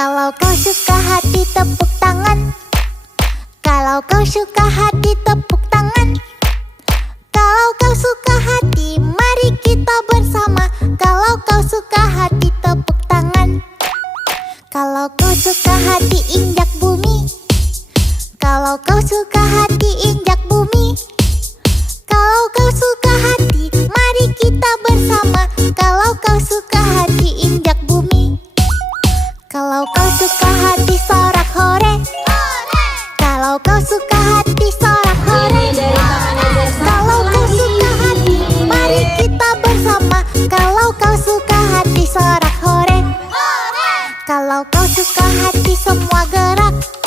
Kalau kau suka hati tepuk tangan. Kalau kau suka hati tepuk tangan. Kalau kau suka hati mari kita bersama. Kalau kau suka hati tepuk tangan. Kalau kau suka hati injak bumi. Kalau kau suka hati injak bumi. Kalau kau suka hati mari kita bersama. Kalau kau suka hati injak bumi. Kalau kau suka hati sorak hore. Kalau kau suka hati sorak hore. Kalau kau suka hati mari kita bersama. Kalau kau suka hati sorak hore. Kalau kau suka hati semua gerak.